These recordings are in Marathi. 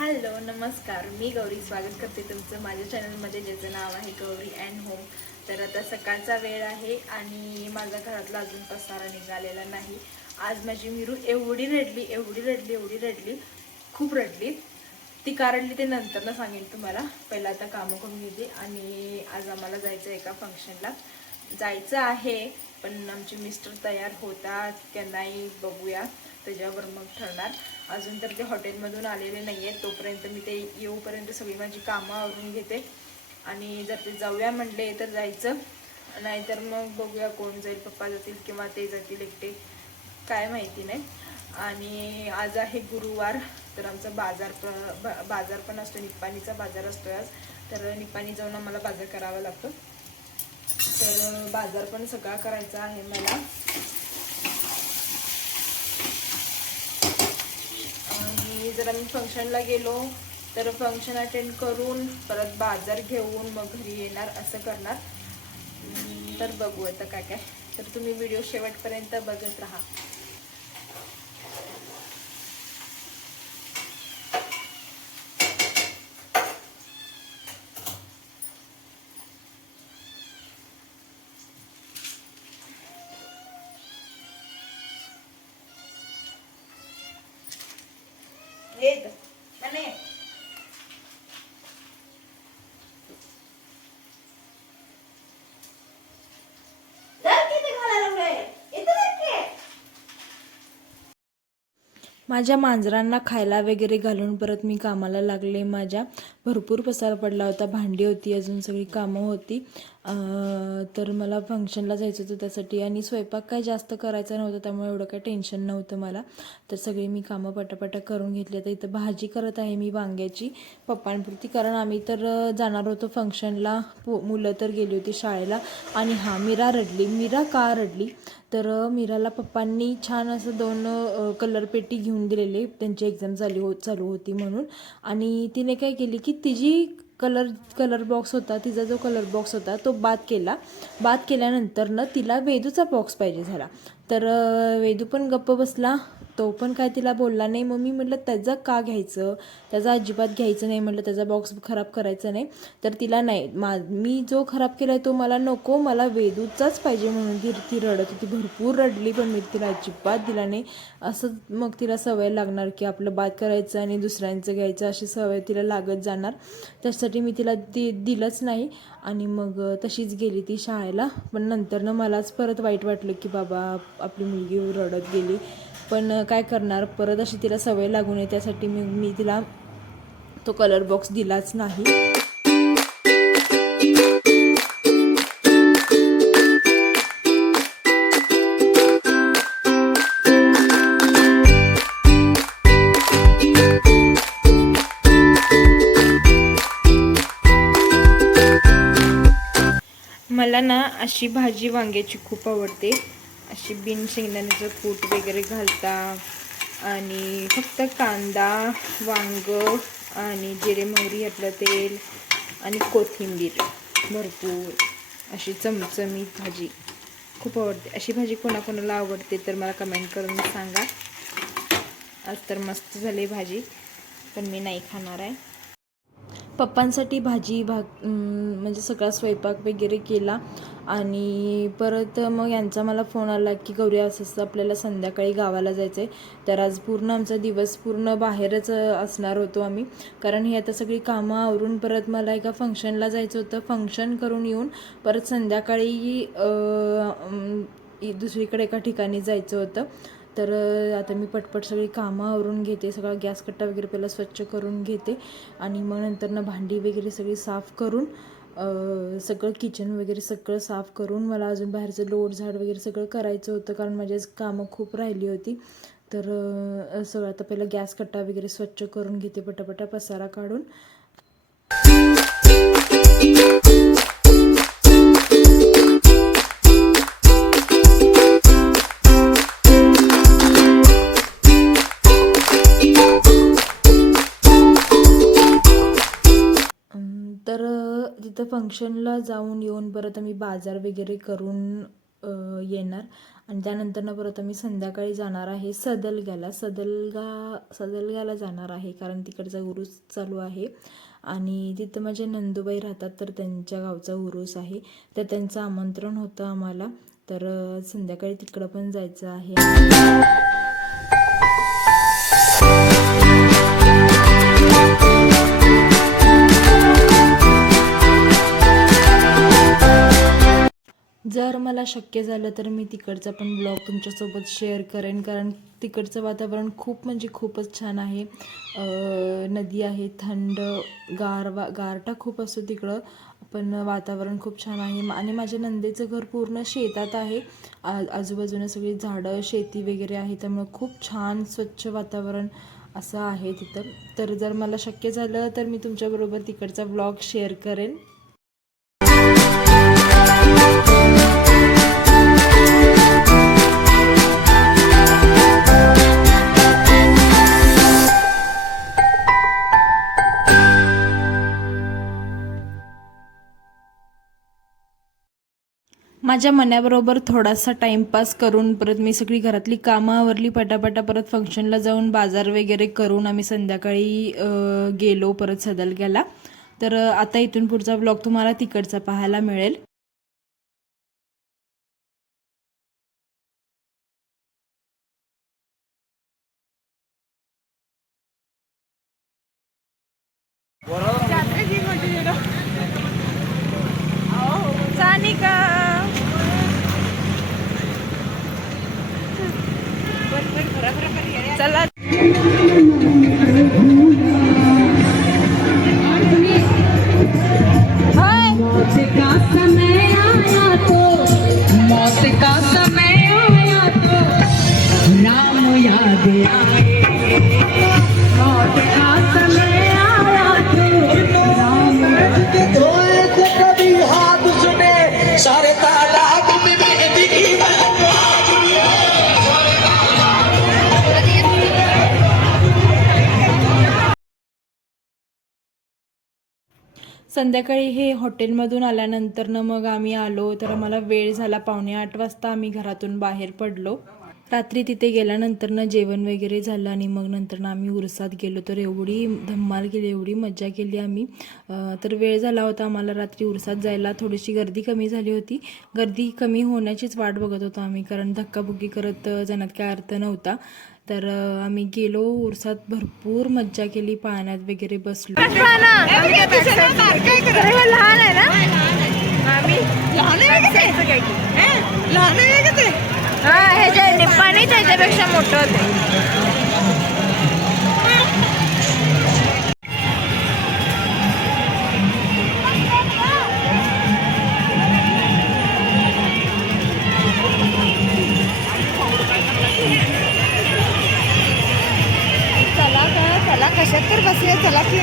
हॅलो नमस्कार, मी गौरी स्वागत करते तुमचं माझ्या चॅनलमध्ये, ज्याचं नाव आहे गौरी अँड होम. तर आता सकाळचा वेळ आहे आणि माझा घरातला अजून पसारा निघालेला नाही. आज माझी मिरू एवढी रडली, खूप रडली. ती का रडली ते नंतर सांगेन तुम्हाला. पहिला आता कामं करून घेते. आणि आज आम्हाला जायचं एका फंक्शनला जायचं आहे, पण आमचे मिस्टर तयार होतात का नाही बघूया, त्याच्यावर मग ठरणार. अजून तर ते हॉटेलमधून आलेले नाही आहेत, तोपर्यंत मी ते येऊपर्यंत सगळी माझी कामं आवरून घेते. आणि जर ते जाऊया म्हणले तर जायचं, नाहीतर मग बघूया कोण जाईल, पप्पा जातील किंवा ते जातील एकटे, काय माहिती नाही. आणि आज आहे गुरुवार, तर आमचा बाजार पण असतो, निप्पाणीचा बाजार असतो आज. तर निप्पाणी जाऊन आम्हाला बाजार करावा लागतो. तर बाजार पण सगळा करायचा आहे मला. आणि जर आम्ही फंक्शनला गेलो तर फंक्शन अटेंड करून परत बाजार घेऊन मग घरी येणार, असं करणार. तर बघू आता काय काय. तर तुम्ही व्हिडिओ शेवटपर्यंत बघत राहा. माझ्या मांजरांना खायला वगैरे घालून परत मी कामाला लागले. माझ्या भरपूर पसारा पडला होता, भांडी होती, अजून सगळी कामं होती. तर मला फंक्शनला जायचं होतं त्यासाठी. आणि स्वयंपाक काय जास्त करायचा नव्हता, त्यामुळे एवढं काही टेन्शन नव्हतं मला. तर सगळी मी कामं पटापटा करून घेतली. आता इथं भाजी करत आहे मी वांग्याची पप्पांपुरती, कारण आम्ही तर जाणार होतो फंक्शनला. मुलं तर गेली होती शाळेला. आणि मीरा रडली. मीरा का रडली तर मीराला पप्पांनी छान असं 2 कलर पेटी घेऊन दिलेले, त्यांची एक्झाम चालू होती म्हणून. आणि तिने काय केली की तिची कलर बॉक्स होता, तिचा जो कलर बॉक्स होता तो बाद केल्यानंतर तिला वेदूचा बॉक्स पाहिजे झाला. तर वेदू पण गप्प बसला, तो पण काय तिला बोलला नाही. मग मी म्हटलं त्याचं का घ्यायचं, त्याचा अजिबात घ्यायचं नाही म्हटलं, त्याचा बॉक्स खराब करायचा नाही. तर तिला नाही, मी जो खराब केला आहे तो मला नको, मला वेदूचाच पाहिजे म्हणून ती रडत होती, भरपूर रडली. पण मी तिला अजिबात दिला नाही. असं मग तिला सवय लागणार की आपलं बाद करायचं आणि दुसऱ्यांचं घ्यायचं, अशी सवय तिला लागत जाणार. त्यासाठी मी तिला दिलंच नाही. आणि मग तशीच गेली ती शाळेला. पण नंतर मलाच परत वाईट वाटलं की बाबा आपली मुलगी रडत गेली. पण काय करणार, परत अशी तिला सवय लागू नये त्यासाठी मी तिला तो कलर बॉक्स दिलाच नाही. मला ना अशी भाजी वांग्याची खूप आवडते, अशी बिन शेंगदाण्याचं कूट वगैरे घालता, आणि फक्त कांदा, वांग आणि जिरे मोहरी आपलं तेल आणि कोथिंबीर भरपूर, अशी चमचमीत भाजी खूप आवडते. अशी भाजी कोणाकोणाला आवडते तर मला कमेंट करून सांगा. आज तर मस्त झाली भाजी, पण मी नाही खाणार आहे. पप्पांसाठी भाजी म्हणजे सगळा स्वयंपाक वगैरे केला. आणि परत मग यांचा मला फोन आला की गौरी असं आपल्याला संध्याकाळी गावाला जायचं आहे. तर आज पूर्ण आमचा दिवस पूर्ण बाहेरच असणार होतो आम्ही, कारण ही आता सगळी कामं आवरून परत मला एका फंक्शनला जायचं होतं. फंक्शन करून येऊन परत संध्याकाळी दुसरीकडे एका ठिकाणी जायचं होतं. तर आता मी पटपट सगळी कामं आवरून घेते, सगळा गॅस कट्टा वगैरे पहिला स्वच्छ करून घेते. आणि मग नंतर भांडी वगैरे सगळी साफ करून सगळं किचन वगैरे सगळं साफ करून मला अजून बाहेरचं लोट झाड वगैरे सगळं करायचं होतं, कारण माझी कामं खूप राहिली होती. तर सगळं आता पहिलं गॅस कट्टा वगैरे स्वच्छ करून घेते, पटापटा पसारा काढून. तर तिथं फंक्शनला जाऊन येऊन परत आम्ही बाजार वगैरे करून येणार. आणि त्यानंतर परत आम्ही संध्याकाळी जाणार आहे सदलग्याला जाणार आहे, कारण तिकडचा उरूस चालू आहे आणि तिथं माझे नंदूबाई राहतात, तर त्यांच्या गावचा उरूस आहे, तर त्यांचं आमंत्रण होतं आम्हाला, तर संध्याकाळी तिकडं पण जायचं आहे. जर मला शक्य झालं तर मी तिकडचा पण ब्लॉग तुमच्यासोबत शेअर करेन, कारण तिकडचं वातावरण खूप म्हणजे खूपच छान आहे. नदी आहे, थंड गारठा खूप असतो तिकडं, पण वातावरण खूप छान आहे. आणि माझ्या नंदेचं घर पूर्ण शेतात आहे, आजूबाजूला सगळी झाडं शेती वगैरे आहे, त्यामुळे खूप छान स्वच्छ वातावरण असं आहे तिथं. तर जर मला शक्य झालं तर मी तुमच्याबरोबर तिकडचा ब्लॉग शेअर करेन. माझ्या मनाबरोबर थोडासा टाईमपास करून परत मी सगळी घरातली कामं आवरली पटापटा, परत फंक्शनला जाऊन बाजार वगैरे करून आम्ही संध्याकाळी गेलो परत सदलग्याला. तर आता इथून पुढचा ब्लॉग तुम्हाला तिकडचा पाहायला मिळेल. चला मौत का समय आया तो राम याद आए, मौत का समय आया तो राम धोए थे कभी हाथ सुने सारे तालाब में मेहंदी की संध्याकाळी हे हॉटेलमधून आल्यानंतर मग आम्ही आलो, तर आम्हाला वेळ झाला, 7:45 वाजता आम्ही घरातून बाहेर पडलो. रात्री तिथे गेल्यानंतर जेवण वगैरे झालं आणि मग नंतर आम्ही उरसात गेलो, तर एवढी धम्माल केली, एवढी मज्जा केली आम्ही. तर वेळ झाला होता आम्हाला रात्री उरसात जायला, थोडीशी गर्दी कमी झाली होती. गर्दी कमी होण्याचीच वाट बघत होतो आम्ही, कारण धक्काबुक्की करत जाण्यात काय अर्थ नव्हता. तर आम्ही गेलो उरसात, भरपूर मज्जा केली, पाण्यात वगैरे बसलो. पाणी त्याच्यापेक्षा मोठं होतं. चला कशात तर बसले, चला की.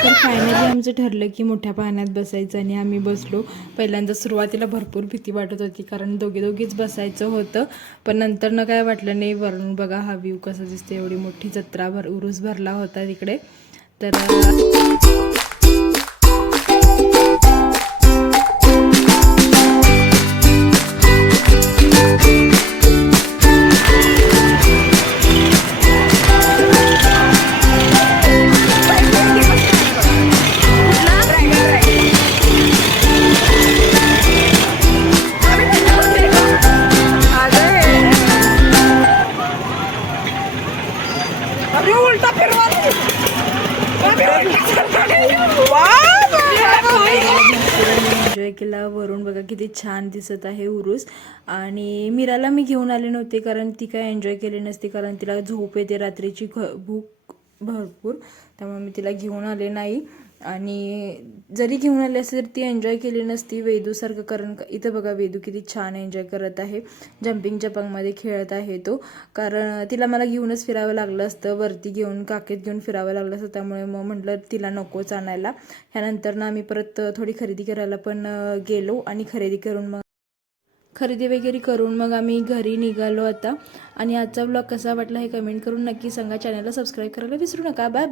तर फायनली आमचं ठरलं की मोठ्या पाण्यात बसायचं आणि आम्ही बसलो. पहिल्यांदा सुरुवातीला भरपूर भीती वाटत होती, कारण दोघीच बसायचं होतं, पण नंतर काय वाटलं नाही. वरून बघा हा व्ह्यू कसा दिसते, एवढी मोठी जत्रा उरूस भरला होता तिकडे. तर एन्जॉय केला. वरून बघा किती छान दिसत आहे उरूस. आणि मीराला मी घेऊन आले नव्हते, कारण ती काय एन्जॉय केली नसती, कारण तिला झोप येते रात्रीची, भूक भरपूर, त्यामुळे मी तिला घेऊन आले नाही. आणि जरी घेऊन आली असली तर ती एन्जॉय केली नसती वेदूसारखं, कारण इथं बघा वेदू किती छान एन्जॉय करत आहे, जम्पिंग जपांगमध्ये खेळत आहे तो. कारण तिला मला घेऊनच फिरावं लागलं असतं, वरती घेऊन काकेत घेऊन फिरावं लागलं असतं, त्यामुळे मग म्हटलं तिला नकोच आणायला. ह्यानंतर ना आम्ही परत थोडी खरेदी करायला पण गेलो आणि खरेदी वगैरे करून मग आम्ही घरी निघालो आता. आणि आजचा व्लॉग कसा वाटला हे कमेंट करून नक्की सांगा. चॅनलला सबस्क्राईब करायला विसरू नका. बाय.